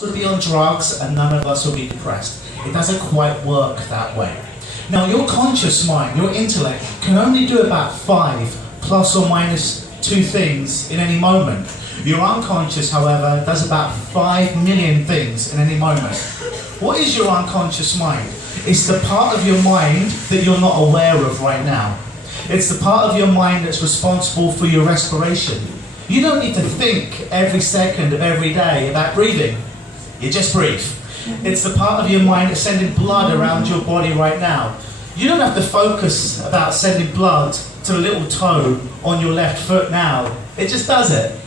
Will be on drugs and none of us will be depressed. It doesn't quite work that way. Now your conscious mind, your intellect, can only do about 5 plus or minus 2 things in any moment. Your unconscious, however, does about 5 million things in any moment. What is your unconscious mind? It's the part of your mind that you're not aware of right now. It's the part of your mind that's responsible for your respiration. You don't need to think every second of every day about breathing. You just breathe. It's the part of your mind that's sending blood around your body right now. You don't have to focus about sending blood to the little toe on your left foot now. It just does it.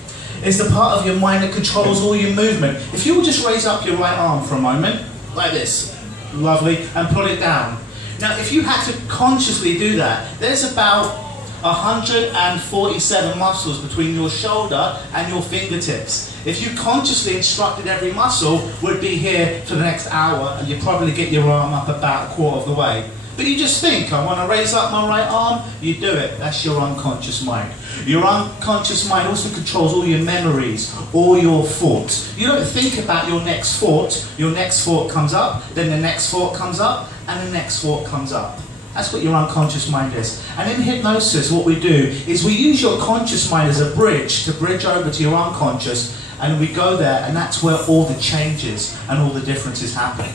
It's the part of your mind that controls all your movement. If you will just raise up your right arm for a moment, like this, lovely, and pull it down. Now, if you had to consciously do that, there's about 147 muscles between your shoulder and your fingertips. If you consciously instructed every muscle, would be here for the next hour, and you'd probably get your arm up about a quarter of the way. But you just think, I want to raise up my right arm, you do it. That's your unconscious mind. Your unconscious mind also controls all your memories, all your thoughts. You don't think about your next thought comes up, then the next thought comes up, and the next thought comes up. That's what your unconscious mind is. And in hypnosis, what we do is we use your conscious mind as a bridge to bridge over to your unconscious, and we go there, and that's where all the changes and all the differences happen.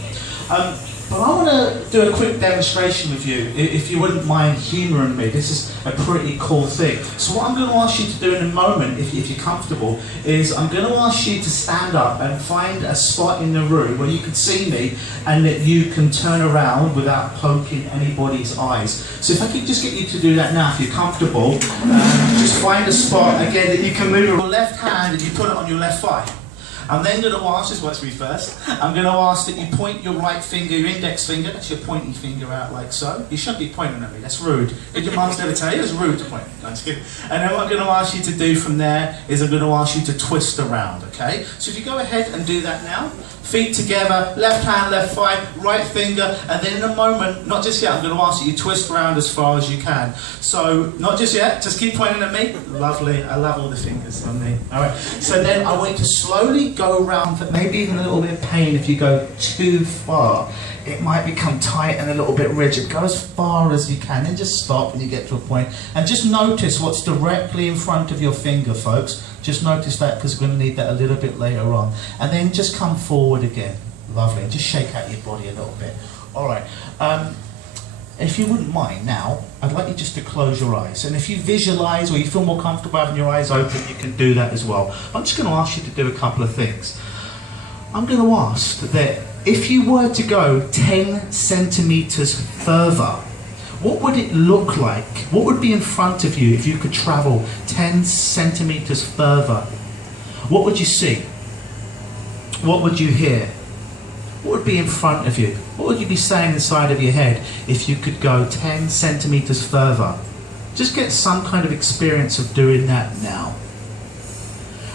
But I want to do a quick demonstration with you, if you wouldn't mind humouring me. This is a pretty cool thing. So what I'm going to ask you to do in a moment, if you're comfortable, is I'm going to ask you to stand up and find a spot in the room where you can see me and that you can turn around without poking anybody's eyes. So if I could just get you to do that now, if you're comfortable, just find a spot, again, that you can move your left hand and you put it on your left thigh. I'm then going to ask, this works for me first, I'm going to ask that you point your right finger, your index finger, that's your pointing finger out like so. You shouldn't be pointing at me, that's rude. Did your mums never tell you? It's rude to point. No, just kidding. And then what I'm going to ask you to do from there is I'm going to ask you to twist around, okay? So if you go ahead and do that now, feet together, left hand, left thigh, right finger, and then in a moment, not just yet, I'm going to ask you to twist around as far as you can. So, not just yet, just keep pointing at me. Lovely, I love all the fingers on me. Alright, so then I want you to slowly go around, but maybe even a little bit of pain if you go too far. It might become tight and a little bit rigid. Go as far as you can, then just stop when you get to a point. And just notice what's directly in front of your finger, folks. Just notice that, because we're going to need that a little bit later on. And then just come forward again. Lovely. And just shake out your body a little bit. Alright. If you wouldn't mind now, I'd like you just to close your eyes. And if you visualise or you feel more comfortable having your eyes open, you can do that as well. I'm just going to ask you to do a couple of things. I'm going to ask that if you were to go 10 centimetres further, what would it look like? What would be in front of you if you could travel 10 centimetres further? What would you see? What would you hear? What would be in front of you? What would you be saying inside of your head if you could go 10 centimetres further? Just get some kind of experience of doing that now.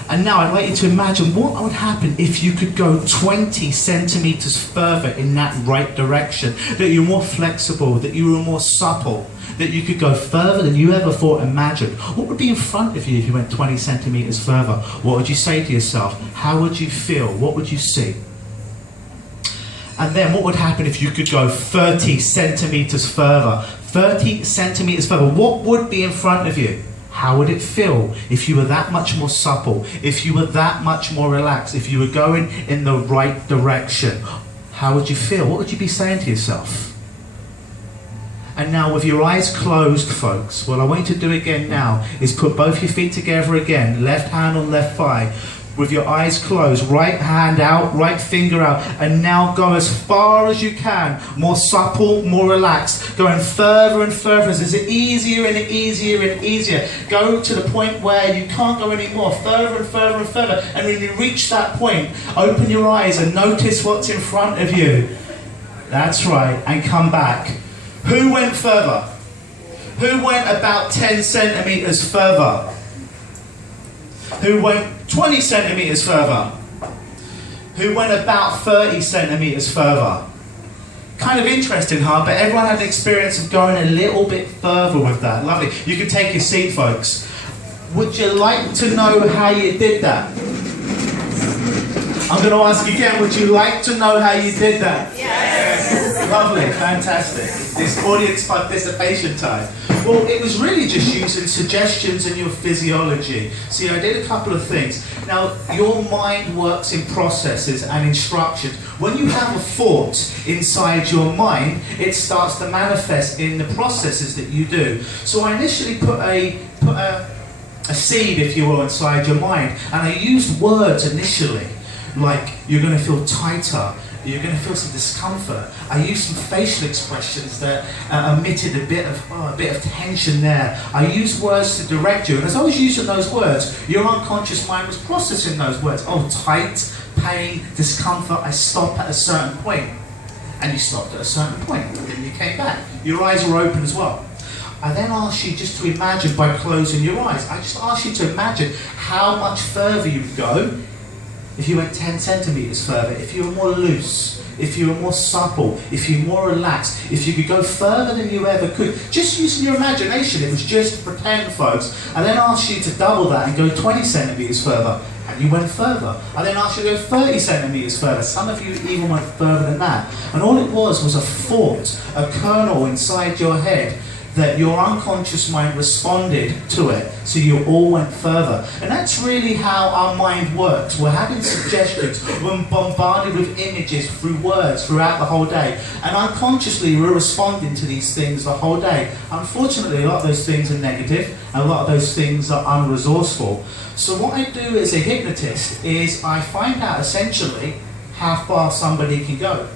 And now I'd like you to imagine what would happen if you could go 20 centimetres further in that right direction, that you're more flexible, that you were more supple, that you could go further than you ever thought imagined. What would be in front of you if you went 20 centimetres further? What would you say to yourself? How would you feel? What would you see? And then what would happen if you could go 30 centimetres further? 30 centimetres further. What would be in front of you? How would it feel if you were that much more supple, if you were that much more relaxed, if you were going in the right direction? How would you feel? What would you be saying to yourself? And now with your eyes closed, folks, what I want you to do again now is put both your feet together again, left hand on left thigh, with your eyes closed, right hand out, right finger out, and now go as far as you can, more supple, more relaxed, going further and further, as it's easier and easier and easier. Go to the point where you can't go anymore, further and further and further, and when you reach that point, open your eyes and notice what's in front of you. That's right, and come back. Who went further? Who went about 10 centimetres further? Who went 20 centimetres further? Who went about 30 centimetres further? Kind of interesting, huh? But everyone had an experience of going a little bit further with that. Lovely. You can take your seat, folks. Would you like to know how you did that? I'm was going to ask again, would you like to know how you did that? Yes. Lovely, fantastic. This audience participation time. Well, it was really just using suggestions and your physiology. See, I did a couple of things. Now, your mind works in processes and instructions. When you have a thought inside your mind, it starts to manifest in the processes that you do. So I initially put a seed, if you will, inside your mind, and I used words initially, like you're going to feel tighter, you're going to feel some discomfort. I used some facial expressions that emitted a bit of tension there. I used words to direct you, and as I was using those words, your unconscious mind was processing those words. Oh, tight, pain, discomfort. I stopped at a certain point, and you stopped at a certain point, and then you came back. Your eyes were open as well. I then asked you just to imagine by closing your eyes. I just asked you to imagine how much further you would go if you went 10 centimeters further, if you were more loose, if you were more supple, if you were more relaxed, if you could go further than you ever could. Just using your imagination, it was just pretend, folks. I then asked you to double that and go 20 centimeters further, and you went further. I then asked you to go 30 centimeters further. Some of you even went further than that. And all it was a thought, a kernel inside your head, that your unconscious mind responded to it, so you all went further. And that's really how our mind works. We're having suggestions, we're bombarded with images through words throughout the whole day, and unconsciously we're responding to these things the whole day. Unfortunately, a lot of those things are negative, and a lot of those things are unresourceful. So what I do as a hypnotist is I find out essentially how far somebody can go.